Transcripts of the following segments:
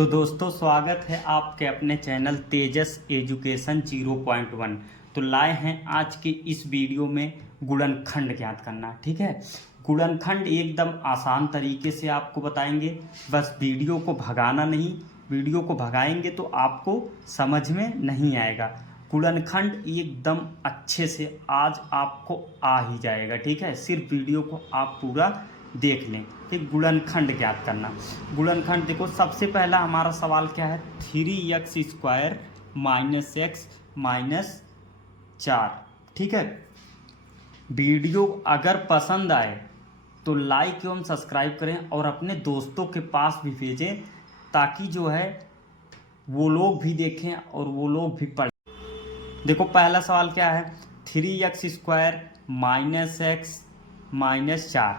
तो दोस्तों स्वागत है आपके अपने चैनल तेजस एजुकेशन 0.1। तो लाए हैं आज की इस वीडियो में गुणनखंड ज्ञात करना। ठीक है, गुणनखंड एकदम आसान तरीके से आपको बताएंगे। बस वीडियो को भगाना नहीं, वीडियो को भगाएंगे तो आपको समझ में नहीं आएगा। गुणनखंड एकदम अच्छे से आज आपको आ ही जाएगा। ठीक है, सिर्फ वीडियो को आप पूरा देख लें। ठीक, गुणनखंड ज्ञात करना। गुणनखंड देखो, सबसे पहला हमारा सवाल क्या है, 3x² - x - 4। ठीक है, वीडियो अगर पसंद आए तो लाइक एवं सब्सक्राइब करें और अपने दोस्तों के पास भी भेजें, ताकि जो है वो लोग भी देखें और वो लोग भी पढ़ें। देखो पहला सवाल क्या है, 3x² - x - 4।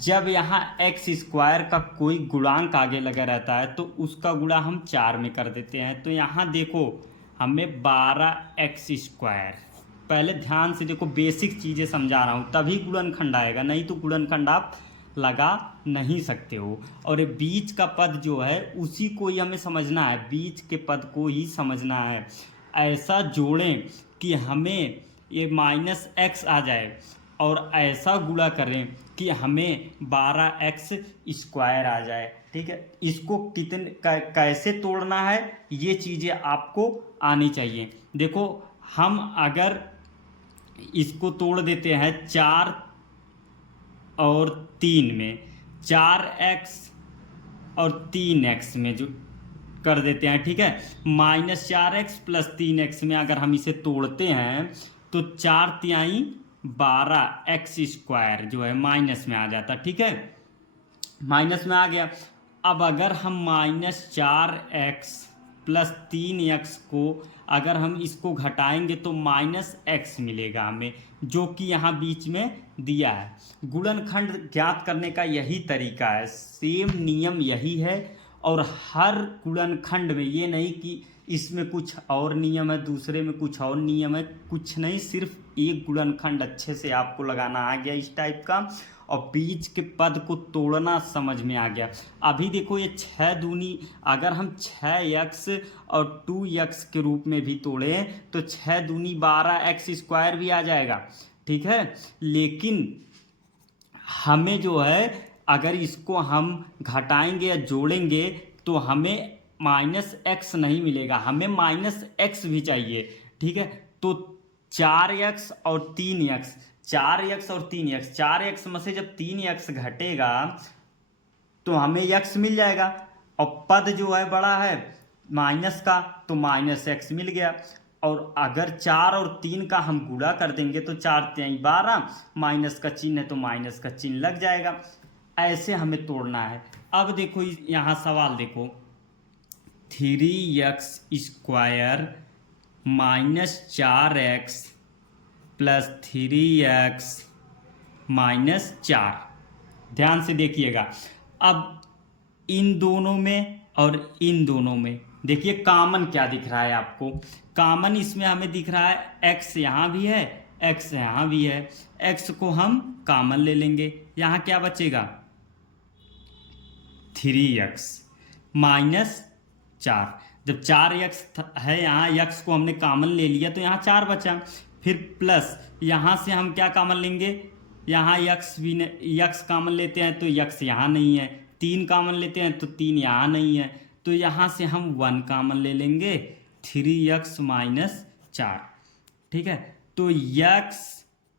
जब यहाँ x² का कोई गुणांक आगे लगा रहता है तो उसका गुणा हम 4 में कर देते हैं। तो यहाँ देखो हमें 12x², पहले ध्यान से देखो, बेसिक चीज़ें समझा रहा हूँ तभी गुणनखंड आएगा, नहीं तो गुणनखंड आप लगा नहीं सकते हो। और ये बीच का पद जो है उसी को ही हमें समझना है, बीच के पद को ही समझना है। ऐसा जोड़ें कि हमें ये -x आ जाए और ऐसा गुणा करें कि हमें 12x² आ जाए। ठीक है, इसको कैसे तोड़ना है ये चीज़ें आपको आनी चाहिए। देखो हम अगर इसको तोड़ देते हैं 4 और 3 में, 4x और 3x में जो कर देते हैं। ठीक है, -4x + 3x में अगर हम इसे तोड़ते हैं तो 4×3 12x² जो है माइनस में आ जाता। ठीक है, माइनस में आ गया। अब अगर हम -4x + 3x को अगर हम इसको घटाएंगे तो -x मिलेगा हमें, जो कि यहाँ बीच में दिया है। गुणनखंड ज्ञात करने का यही तरीका है, सेम नियम यही है। और हर गुणनखंड में ये नहीं कि इसमें कुछ और नियम है, दूसरे में कुछ और नियम है, कुछ नहीं, सिर्फ एक गुणनखंड अच्छे से आपको लगाना आ गया इस टाइप का, और बीच के पद को तोड़ना समझ में आ गया। अभी देखो ये 6 दूनी, अगर हम 6x और 2x के रूप में भी तोड़ें तो 6 दूनी 12x² भी आ जाएगा। ठीक है, लेकिन हमें जो है अगर इसको हम घटाएंगे या जोड़ेंगे तो हमें -x नहीं मिलेगा, हमें -x भी चाहिए। ठीक है, तो 4x और 3x, 4x और 3x, 4x में से जब 3x घटेगा तो हमें x मिल जाएगा, और पद जो है बड़ा है माइनस का तो -x मिल गया। और अगर 4 और 3 का हम गुणा कर देंगे तो 4×3 12, माइनस का चिन्ह है तो माइनस का चिन्ह लग जाएगा। ऐसे हमें तोड़ना है। अब देखो यहाँ सवाल देखो, 3x² - 4x + 3x - 4। ध्यान से देखिएगा, अब इन दोनों में और इन दोनों में देखिए कॉमन क्या दिख रहा है आपको। कॉमन इसमें हमें दिख रहा है x यहाँ भी है, x यहाँ भी है। x को हम कॉमन ले लेंगे, यहाँ क्या बचेगा 3x - 4। जब 4x है यहाँ, x को हमने कॉमन ले लिया तो यहाँ 4 बचा। फिर प्लस यहाँ से हम क्या कॉमन लेंगे, यहाँ x कॉमन लेते हैं तो x यहाँ नहीं है, 3 कॉमन लेते हैं तो 3 यहाँ नहीं है, तो यहाँ से हम 1 कॉमन ले लेंगे, 3x - 4। ठीक है, तो x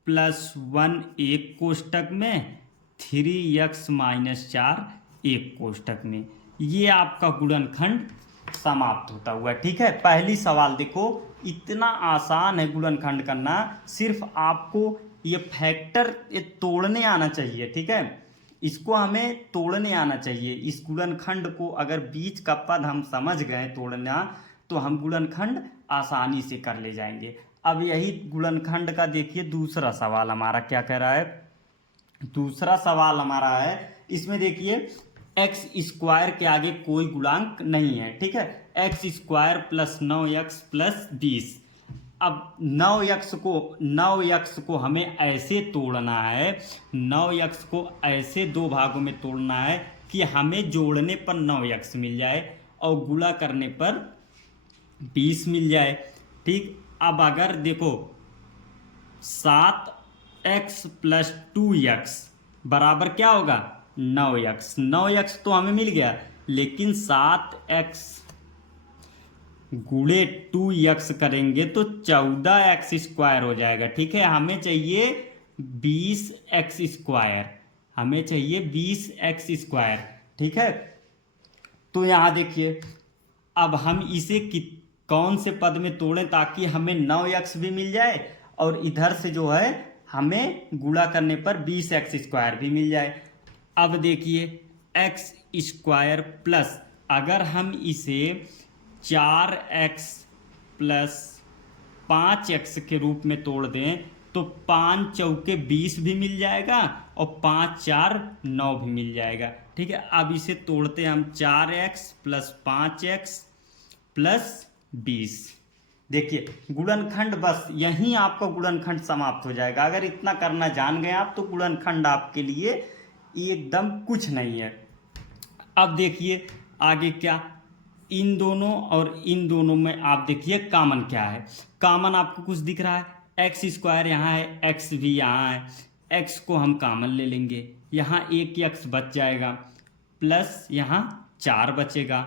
+ 1 एक कोष्टक में, 3x - 4 एक कोष्टक में। ये आपका गुणनखंड समाप्त होता हुआ। ठीक है, पहली सवाल देखो, इतना आसान है गुणनखंड करना, सिर्फ आपको ये फैक्टर ये तोड़ने आना चाहिए। ठीक है, इसको हमें तोड़ने आना चाहिए। इस गुणनखंड को अगर बीच का पद हम समझ गए तोड़ना, तो हम गुणनखंड आसानी से कर ले जाएंगे। अब यही गुणनखंड का देखिए दूसरा सवाल हमारा क्या कह रहा है। दूसरा सवाल हमारा है, इसमें देखिए x² के आगे कोई गुणांक नहीं है। ठीक है, x² + 9x + 20। अब 9x को हमें ऐसे तोड़ना है, 9x को ऐसे दो भागों में तोड़ना है कि हमें जोड़ने पर 9x मिल जाए और गुणा करने पर 20 मिल जाए। ठीक, अब अगर देखो 7x प्लस 2x बराबर क्या होगा 9x। 9x तो हमें मिल गया, लेकिन 7x गुणे 2x करेंगे तो 14x² हो जाएगा। ठीक है, हमें चाहिए 20x², हमें चाहिए 20x²। ठीक है, तो यहाँ देखिए अब हम इसे कौन से पद में तोड़ें ताकि हमें 9x भी मिल जाए और इधर से जो है हमें गुणा करने पर 20x² भी मिल जाए। अब देखिए x² प्लस, अगर हम इसे 4x प्लस 5x के रूप में तोड़ दें तो 5 चौके 20 भी मिल जाएगा और 5 4 9 भी मिल जाएगा। ठीक है, अब इसे तोड़ते हैं हम 4x प्लस 5x प्लस 20। देखिए गुणनखंड, बस यहीं आपका गुणनखंड समाप्त हो जाएगा। अगर इतना करना जान गए आप तो गुणनखंड आपके लिए एकदम कुछ नहीं है। अब देखिए आगे क्या, इन दोनों और इन दोनों में आप देखिए कॉमन क्या है। कॉमन आपको कुछ दिख रहा है, x² यहाँ है, x भी यहाँ है, x को हम कॉमन ले लेंगे, यहाँ एक x बच जाएगा प्लस यहाँ 4 बचेगा।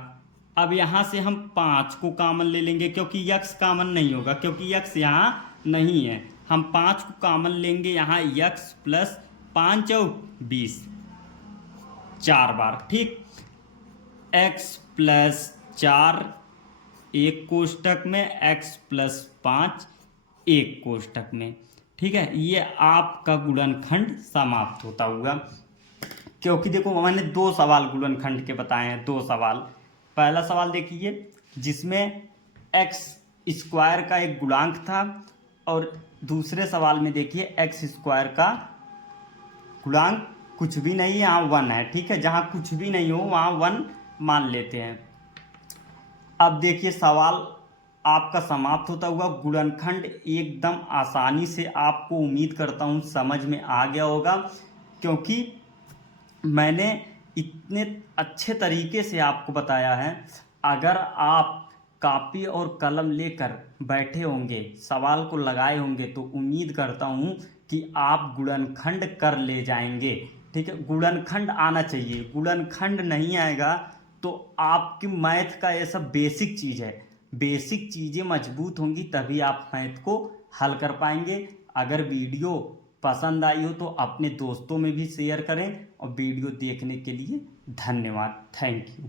अब यहाँ से हम 5 को कॉमन ले लेंगे क्योंकि x कॉमन नहीं होगा, क्योंकि x यहाँ नहीं है। हम 5 को कॉमन लेंगे, यहाँ x प्लस 5 और 20 4 बार। ठीक, x प्लस 4 एक कोष्टक में, x प्लस 5 एक कोष्टक में। ठीक है, ये आपका गुणनखंड समाप्त होता हुआ। क्योंकि देखो मैंने 2 सवाल गुणनखंड के बताए हैं, 2 सवाल। पहला सवाल देखिए जिसमें x² का एक गुणांक था और दूसरे सवाल में देखिए x² का गुणांक कुछ भी नहीं, यहाँ 1 है। ठीक है, जहाँ कुछ भी नहीं हो वहाँ 1 मान लेते हैं। अब देखिए सवाल आपका समाप्त होता हुआ। गुणनखंड एकदम आसानी से आपको उम्मीद करता हूँ समझ में आ गया होगा, क्योंकि मैंने इतने अच्छे तरीके से आपको बताया है। अगर आप कॉपी और कलम लेकर बैठे होंगे, सवाल को लगाए होंगे, तो उम्मीद करता हूँ कि आप गुणनखंड कर ले जाएंगे। ठीक है, गुणनखंड आना चाहिए। गुणनखंड नहीं आएगा तो आपकी मैथ का ये सब बेसिक चीज़ है, बेसिक चीज़ें मजबूत होंगी तभी आप मैथ को हल कर पाएंगे। अगर वीडियो पसंद आई हो तो अपने दोस्तों में भी शेयर करें और वीडियो देखने के लिए धन्यवाद। Thank you.